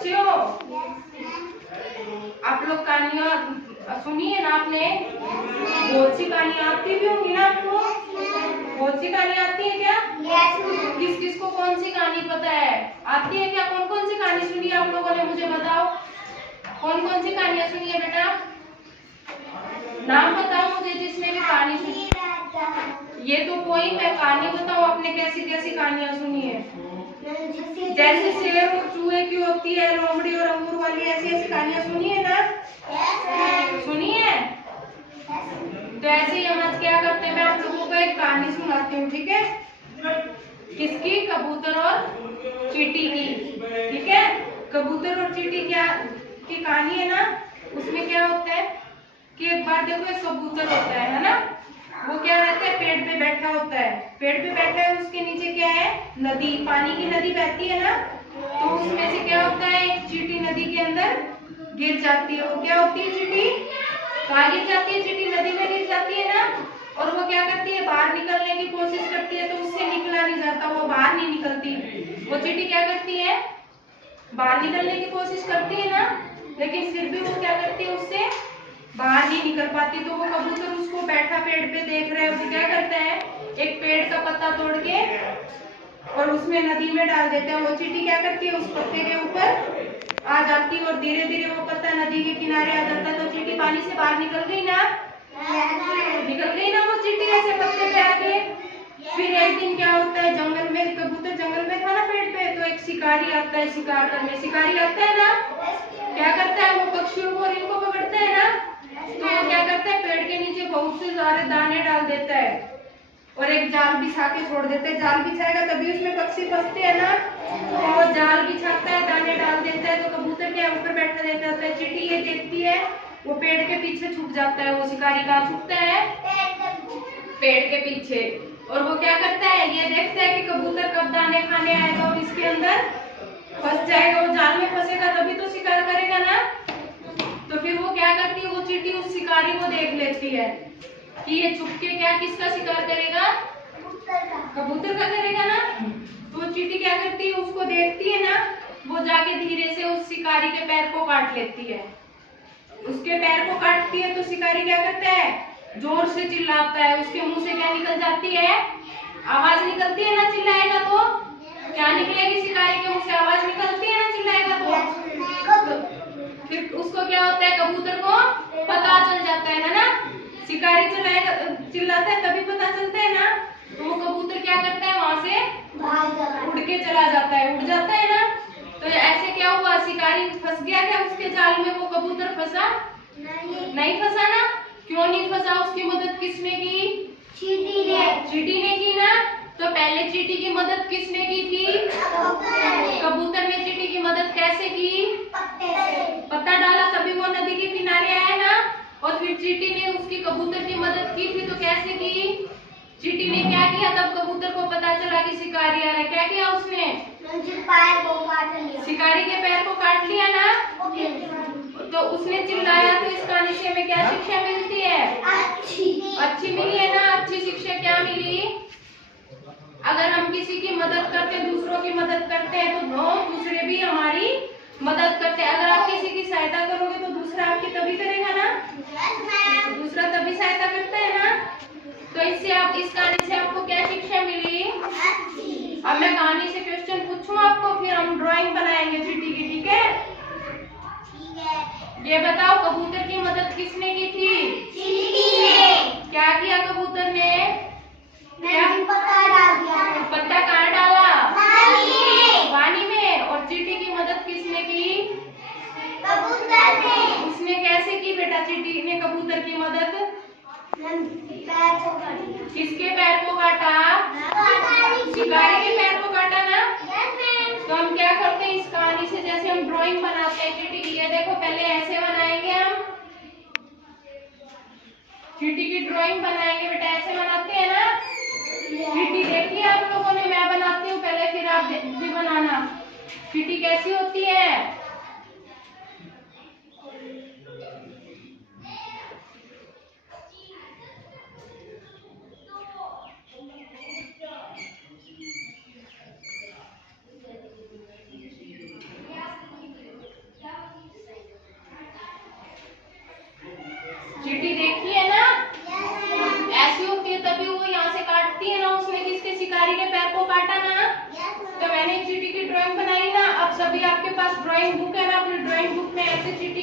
अच्छे हो? आप लोग कहानियाँ सुनी है ना आपने? बहुत सी कहानियाँ आती भी होंगी ना आपको? बहुत सी कहानियाँ आती है क्या? किस किस को कौन सी कहानी पता है? आती है क्या? कौन कौन सी कहानी सुनी है आप लोगों ने, मुझे बताओ। कौन कौन सी कहानियाँ सुनी है बेटा? नाम बताओ मुझे जिसने भी कहानी सुनी। ये तो कोई, मैं कहानी बताऊं आपने कैसी कैसी कहानियां सुनी है? जैसे शेर और चूहे की होती है, लोमड़ी और अंगूर वाली, ऐसी ऐसी कहानियां सुनी है ना? सुनी है? तो ऐसे ही हम आज क्या करते हैं, मैं आप लोगों को एक कहानी सुनाती हूँ, ठीक है? किसकी? कबूतर और चींटी की, ठीक है? कबूतर और चींटी क्या की कहानी है ना? उसमें क्या होता है कि एक बार देखो, एक कबूतर होता है ना? वो क्या रहता है, पेड़ पे बैठा होता है। पेड़ पे बैठा है, उसके नीचे क्या है? नदी, पानी की नदी बहती है ना? तो उसमें से क्या होता है, एक चींटी नदी के अंदर गिर जाती है। वो क्या होती है, चींटी कहाँ गिर जाती है? चींटी नदी में गिर जाती है ना? और वो क्या करती है, बाहर निकलने की कोशिश करती है, तो उससे निकला नहीं जाता, वो बाहर नहीं निकलती। वो चींटी क्या करती है, बाहर निकलने की कोशिश करती है ना, लेकिन फिर भी वो क्या करती है, उससे बाहर नहीं निकल पाती। तो वो कबूतर उसको बैठा पेड़ पे देख रहा है, वो क्या करता है, एक पेड़ का पत्ता तोड़ के और उसमें नदी में डाल देता है। वो चींटी क्या करती है, उस पत्ते के ऊपर आ जाती है और धीरे धीरे वो पत्ता नदी के किनारे आ जाता है। तो चींटी पानी से बाहर निकल गई ना? निकल गई ना वो चींटी ऐसे पत्ते पे आके। फिर एक दिन क्या होता है, जंगल में, कबूतर जंगल में था ना पेड़ पे, तो एक शिकारी आता है शिकार करने। शिकारी आता है ना, क्या करता है, वो पक्षियों को और इनको पकड़ता है ना? तो वो क्या करता है, पेड़ के नीचे बहुत से सारे दाने डाल देता है और एक जाल बिछा के छोड़ देता है। जाल बिछाएगा तभी उसमें पक्षी फंसते हैं ना? तो वो जाल बिछाता है, दाने डाल देता है, तो कबूतर क्या ऊपर बैठा रहता है। चींटी ये देखती है, वो पेड़ के पीछे छुप जाता है। वो शिकारी कहाँ छुपता है? पेड़ के पीछे। और वो क्या करता है, ये देखता है कि कबूतर कब दाने खाने आएगा और इसके अंदर फंस जाएगा। वो जाल में फंसेगा तभी तो शिकार करेगा ना? तो फिर वो क्या करती है, वो चींटी उस शिकारी को देख लेती है कि ये छुप के क्या किसका शिकार करेगा, कबूतर का करेगा ना? तो चींटी क्या करती है, उसको देखती है ना, वो जाके धीरे से उस शिकारी के पैर को काट लेती है। उसके पैर को काटती है तो शिकारी क्या करता है, जोर से चिल्लाता है। उसके मुंह से क्या निकल जाती है, आवाज निकलती है ना? चिल्लाएगा तो क्या निकलेगी, शिकारी के मुंह से आवाज निकलती है ना चिल्लाएगा तो फिर उसको क्या होता है, कबूतर को पता चल जाता है ना? शिकारी चिल्लाएगा, चिल्लाता है तभी पता चलता है ना? तो वो कबूतर क्या करता है, वहां से उड़ के चला जाता है, उड़ जाता है ना? तो ऐसे क्या हुआ, शिकारी फंस गया क्या उसके जाल में? वो कबूतर फंसा नहीं फंसा ना? क्यों नहीं फंसा? उसकी मदद किसने की? चींटी ने की ना? तो पहले चींटी की मदद किसने की थी? कबूतर ने चींटी की मदद कैसे की? पत्ता डाला तभी वो नदी के किनारे आया ना? और फिर चींटी ने उसकी कबूतर की मदद की थी, तो कैसे की? चींटी ने क्या किया, तब कबूतर को पता चला कि शिकारी आ रहा है, क्या किया उसने? शिकारी के पैर को काट लिया ना? तो उसने चिल्लाया, तो इस कहानी से हमें क्या शिक्षा मिलती है? अच्छी मिली है ना? अच्छी शिक्षा क्या मिली? अगर हम किसी की मदद करते हैं, दूसरों की मदद करते हैं, तो दूसरे भी हमारी मदद करते हैं। अगर आप किसी की सहायता करोगे तो दूसरा आपकी तभी करेगा ना? दूसरा तभी सहायता करता है ना? तो इससे आप, इस कहानी से आपको क्या शिक्षा मिली? अब मैं कहानी से क्वेश्चन पूछूं आपको, फिर हम ड्राइंग बनाएंगे चींटी की, ठीक है? ये बताओ, कबूतर की मदद किसने की थी? क्या किया कबूतर ने? क्या पत्ता कहाँ डाला? पानी में। और चींटी की मदद किसने की? उसने कैसे की बेटा, चींटी ने कबूतर की मदद? किसके पैर को काटा? शिकारी के पैर को काटा ना? तो हम क्या करते हैं इस कहानी से, जैसे हम ड्राइंग बनाते हैं चींटी की, ये देखो पहले ऐसे बनाएंगे हम, चींटी की ड्राइंग बनाएंगे बेटा, ऐसे बनाते हैं ना? चींटी देख लिया आप लोगों ने, मैं बनाती हूँ पहले, फिर आप भी बनाना। चींटी कैसी होती है? सभी आपके पास ड्राइंग बुक है ना, अपनी ड्राइंग बुक में ऐसे चीटी